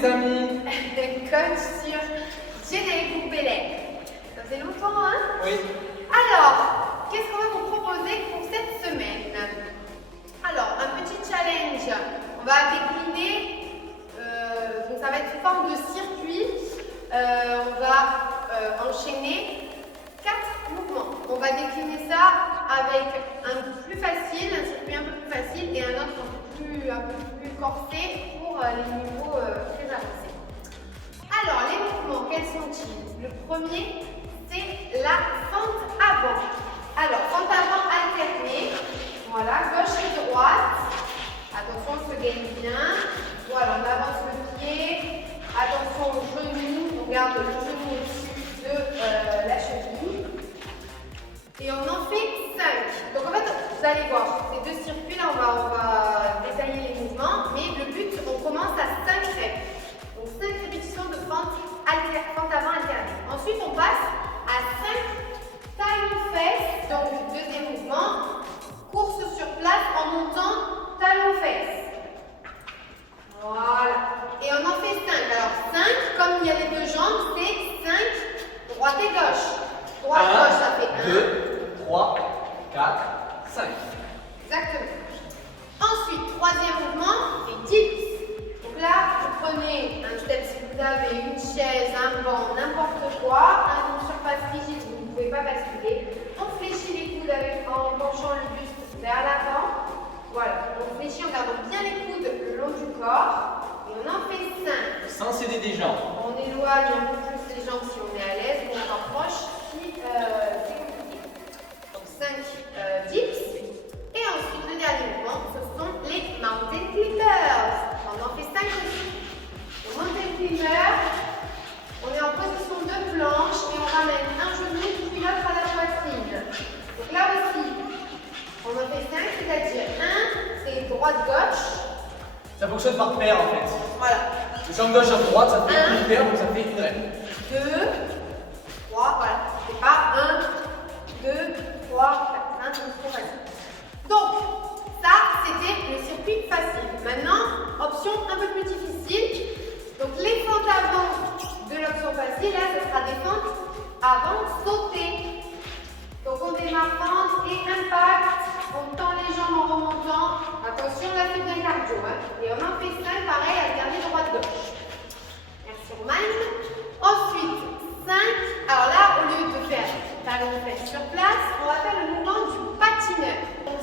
les amis. Coach sur Générique Bélec. Ça fait longtemps, hein? Oui. Alors, qu'est-ce qu'on va vous proposer pour cette semaine? Alors, un petit challenge. On va décliner, donc ça va être sous forme de circuit. On va enchaîner 4 mouvements. On va décliner ça avec un plus facile, un circuit un peu plus facile et un autre un peu plus corsé pour les niveaux très avancés. Alors, les mouvements, quels sont-ils? Le premier, c'est la fente avant. Alors, fente avant alternée. Voilà, gauche et droite. Attention, on se gagne bien. Voilà, on avance le pied. Attention au genou. On garde le genou au-dessus de la cheville. Et on en fait 5. Donc en fait, vous allez voir, ces deux circuits-là, on va détailler les mouvements. Mais le but, on commence à 5 reps. Donc 5 répétitions de fente avant alternée. Ensuite, on passe à 5 talons-fesses. Donc deuxième mouvement, course sur place en montant talons-fesses. Voilà. Et on en fait 5. Alors 5, comme il y a les deux jambes, c'est 5 droite et gauche. Droite, gauche, ça fait 1. 2, 3, 4, 5. Exactement. Ensuite, troisième mouvement, c'est dips. Donc là, vous prenez un step si vous avez une chaise, un banc, n'importe quoi, une surface rigide, vous ne pouvez pas basculer. On fléchit les coudes en penchant le buste vers l'avant. Voilà, on fléchit en gardant bien les coudes le long du corps. Et on en fait 5. Sans céder des jambes. On éloigne un peu plus les jambes si on est à l'aise, on s'approche si c'est compliqué. Donc 5 dips. Et ensuite, le dernier mouvement, ce sont les mountain climbers. On en fait 5 aussi. Le mountain climber, on est en position de planche et on ramène un genou puis l'autre à la poitrine. Donc là aussi, on en fait 5, c'est-à-dire 1, c'est droite-gauche. Ça fonctionne par paire en fait. Voilà. Le jambe gauche à droite, ça fait une paire, donc ça fait une rep. 2, 3, voilà. C'est pas 1, 2, 3, 4, 5, 6, 7. Donc, ça, c'était le circuit facile. Maintenant, option un peu plus difficile. Donc, les fentes avant de l'option facile, là, ce sera des fentes avant sautées. Donc, on démarre fente et impact. On tend les jambes en remontant. Attention, là, c'est bien cardio. Hein. Et on en fait 5, pareil, alterné droite-gauche. Merci, Romane. Ensuite, 5. Alors là, au lieu de faire talon-fesses sur place, on va faire le mouvement du patineur. Donc,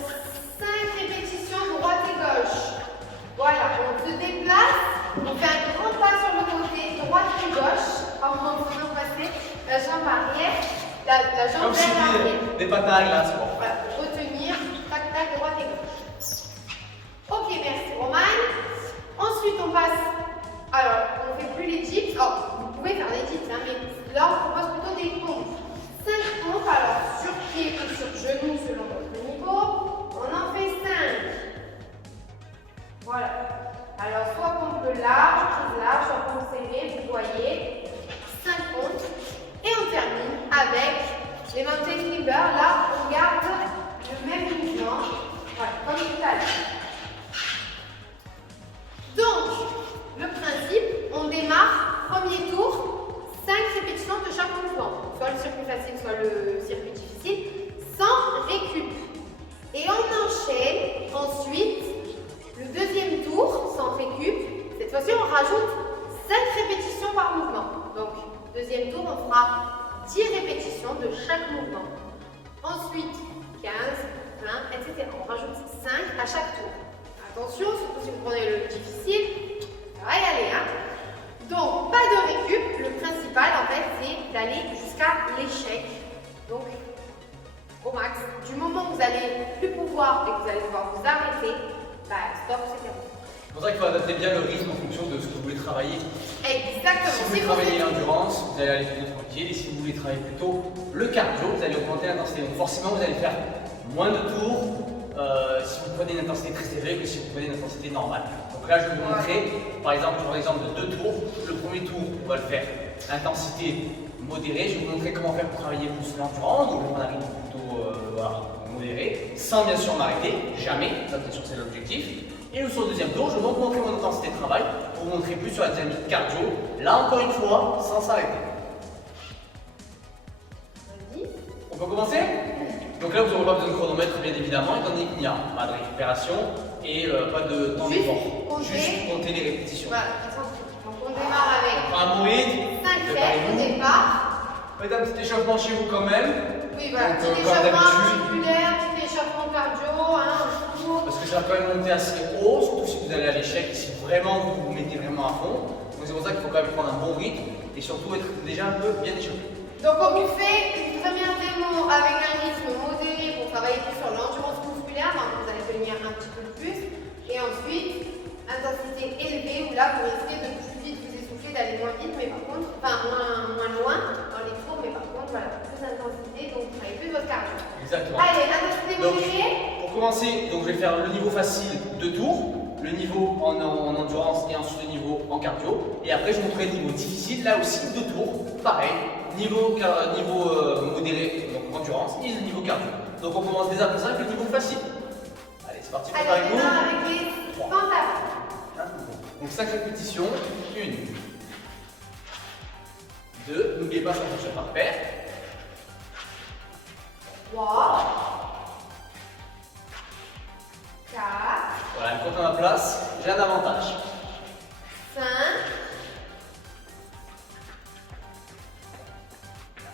5 répétitions droite et gauche. Voilà, on se déplace, on fait un grand pas sur le côté, droite et gauche, en faisant passer la jambe arrière, la jambe vers l'arrière. Des patailles là, c'est bon. Voilà, retenir, tac, tac, droite et gauche. Ok, merci Romane. Ensuite, on passe. Alors, on ne fait plus les dips. Oh, vous pouvez faire les dips, hein, mais là, on propose plutôt des pompes. 5 pompes, alors sur pied ou sur genou selon votre niveau. On en fait 5. Voilà. Alors, soit pompe large, prise large, soit pompe serrée, vous voyez. 5 pompes. Et on termine avec les mountain climbers. Là, on garde le même mouvement. Voilà, comme tout à l'heure. Donc, le principe, on démarre, premier tour, 5 répétitions de chaque mouvement. Soit le circuit facile, soit le circuit difficile, sans récup. Et on enchaîne ensuite le deuxième tour, sans récup. Cette fois-ci, on rajoute 5 répétitions par mouvement. Donc, deuxième tour, on fera 10 répétitions de chaque mouvement. Ensuite, 15, 20, etc. On rajoute 5 à chaque tour. Attention, surtout si vous prenez le difficile, ça va y aller. Hein. Donc, pas de récup. Le principal, en fait, c'est d'aller jusqu'à l'échec. Donc, au max. Du moment où vous allez plus pouvoir et que vous allez devoir vous arrêter, bah, stop, c'est terminé. C'est pour ça qu'il faut adapter bien le rythme en fonction de ce que vous voulez travailler. Exactement. Si vous voulez travailler l'endurance, vous allez aller plutôt tranquille. Et si vous voulez travailler plutôt le cardio, vous allez augmenter l'intensité. Donc forcément, vous allez faire moins de tours si vous prenez une intensité très élevée que si vous prenez une intensité normale. Donc là, je vais vous montrer, par exemple, sur l'exemple de 2 tours. Le premier tour, on va le faire intensité modérée. Je vais vous montrer comment faire pour travailler plus l'endurance. Donc on arrive plutôt voilà, modéré, sans bien sûr m'arrêter, jamais. Ça, bien sûr, c'est l'objectif. Et sur le deuxième tour, je monte montrer mon intensité de travail pour vous montrer plus sur la dynamique cardio. Là, encore une fois, sans s'arrêter. Vas-y. On peut commencer? Donc là, vous n'aurez pas besoin de chronomètre, bien évidemment, étant donné qu'il n'y a pas de récupération et pas de temps d'effort. Juste compter les répétitions. Voilà, donc on démarre avec On prend un moïde. 5 reps au départ. Faites un petit échauffement chez vous quand même. Oui, voilà, Donc, petit comme échauffement d'habitude. articulaire, petit échauffement cardio, hein, court. Parce que ça va quand même monter assez haut, surtout si vous allez à l'échec, si vraiment vous vous mettez vraiment à fond. Donc c'est pour ça qu'il faut quand même prendre un bon rythme et surtout être déjà un peu bien échauffé. Donc on vous fait une première démo avec un rythme modéré pour travailler plus sur l'endurance musculaire, donc vous allez tenir un petit peu plus. Et ensuite, intensité élevée où là vous risquez de plus vite vous essouffler, d'aller moins vite, mais par contre, enfin moins loin dans les tours, mais par contre, voilà, plus d'intensité, donc vous travaillez plus votre cardio. Exactement. Allez, intensité modérée. Pour commencer, donc je vais faire le niveau facile de tours, le niveau en endurance et ensuite le niveau en cardio. Et après je montrerai le niveau difficile, là aussi de tours, pareil, niveau modéré, donc endurance, et le niveau cardio. Donc on commence dès à présent avec le niveau facile. Allez, c'est parti, Allez, on préparez-vous. démarre avec les pantalons. Donc 5 répétitions, 1, 2, n'oubliez pas ça fonctionne par paire. 3, 4, Voilà, une fois qu'on a ma place, j'ai un avantage. 5,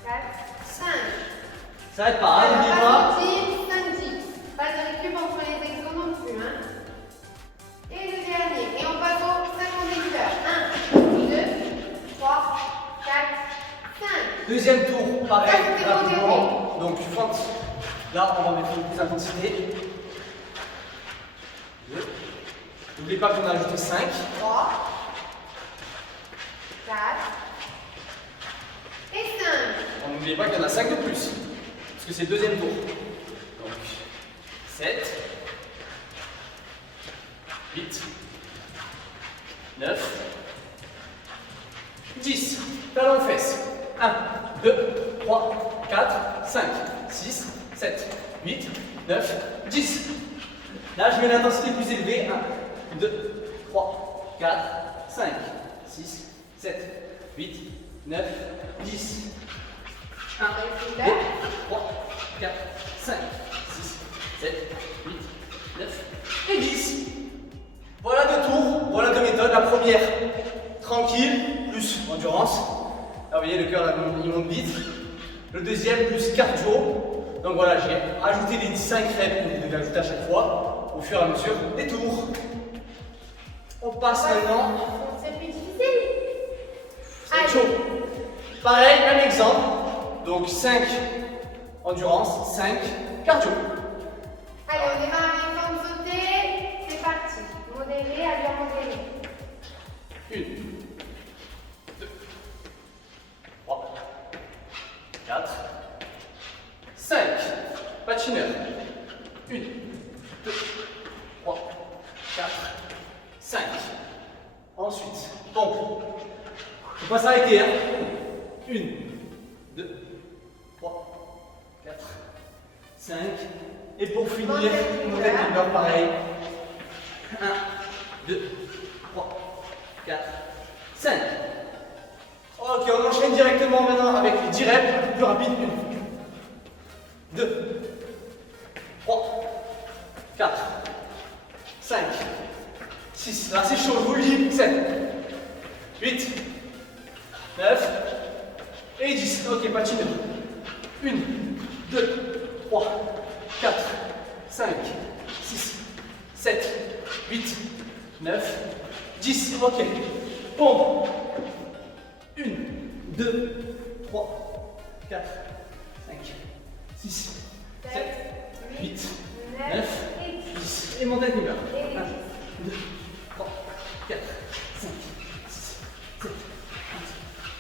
4, 5. Ça n'arrête pas, hein, n'oubliez pas. 5 dips. Pas de récup entre les exos non plus. Hein. Et le dernier. Et on passe au 50 débuteur. 1, 2, 3, 4, 5. Deuxième tour, pareil, Ça, c'était rapidement. Donc là, on va mettre une plus d'intensité. 2. N'oubliez pas qu'on a ajouté 5. 3, 4 et 5. N'oubliez pas qu'il y en a 5 de plus. Parce que c'est le deuxième tour. Donc 7, 8, 9, 10. Talons aux fesses. 1, 2, 3, 4, 5, 6, 7, 8, 9, 10. Là, je mets l'intensité plus élevée. 1, 2, 3, 4, 5, 6, 7, 8, 9, 10. 1, 2, 3, 4, 5, 6, 7, 8, 9 et 10. Voilà deux tours, voilà deux méthodes. La première, tranquille, plus endurance. Là, vous voyez, le cœur il monte vite. Le deuxième, plus cardio. Donc voilà, j'ai ajouté les 5 reps que vous devez ajouter à chaque fois au fur et à mesure des tours. On passe maintenant. C'est plus difficile. C'est chaud. Pareil, même exemple. Donc 5 endurance, 5 cardio. Allez, on démarre avec une forme sautée. C'est parti. Modéré, allure modérée. 1, 2, 3, 4, 5. Patineur. 1, 2, 3, 4, 5. Ensuite, pompe. Il ne faut pas s'arrêter. 1, 2, 3, 4, 5. Et pour finir, montée de timber, pareil. 1, 2, 3, 4, 5. Ok, on enchaîne directement maintenant avec les 10 reps, plus rapide. 1, 2, 3, 4, 5, 6. Là, c'est chaud, je vous le dis. 7, 8, 9 et 10. Ok, patineur. 1, 2, 3, 4, 5, 6, 7, 8, 9, 10. Ok. Pompe. 1, 2, 3, 4, 5, 6, 7, 8, 9 et 10. Et montée de niveau. 1, Et 2, 3, 4, 5, 6, 7,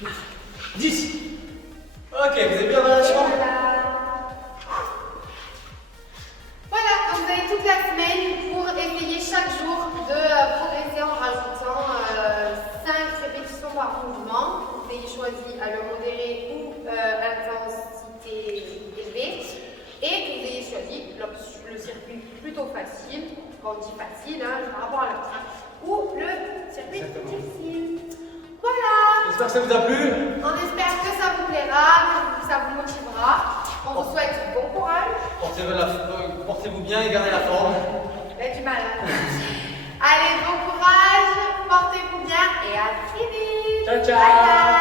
8, 9, 10. Ok, vous avez bien relâché. Voilà, donc vous avez toute la semaine pour essayer chaque jour de progresser en rajoutant 5 répétitions par mouvement. Vous ayez choisi allure modérée ou intensité élevée. Et que vous ayez choisi le circuit plutôt facile Quand on dit facile, hein, par rapport à l'autre. Hein. Ou le circuit Exactement. difficile. Voilà. J'espère que ça vous a plu. On espère que ça vous plaira, que ça vous motivera. On vous souhaite bon courage. Portez-vous bien et gardez la forme. Il a du mal. Hein. Allez, bon courage, portez-vous bien et à très vite. Ciao, ciao. Bye bye.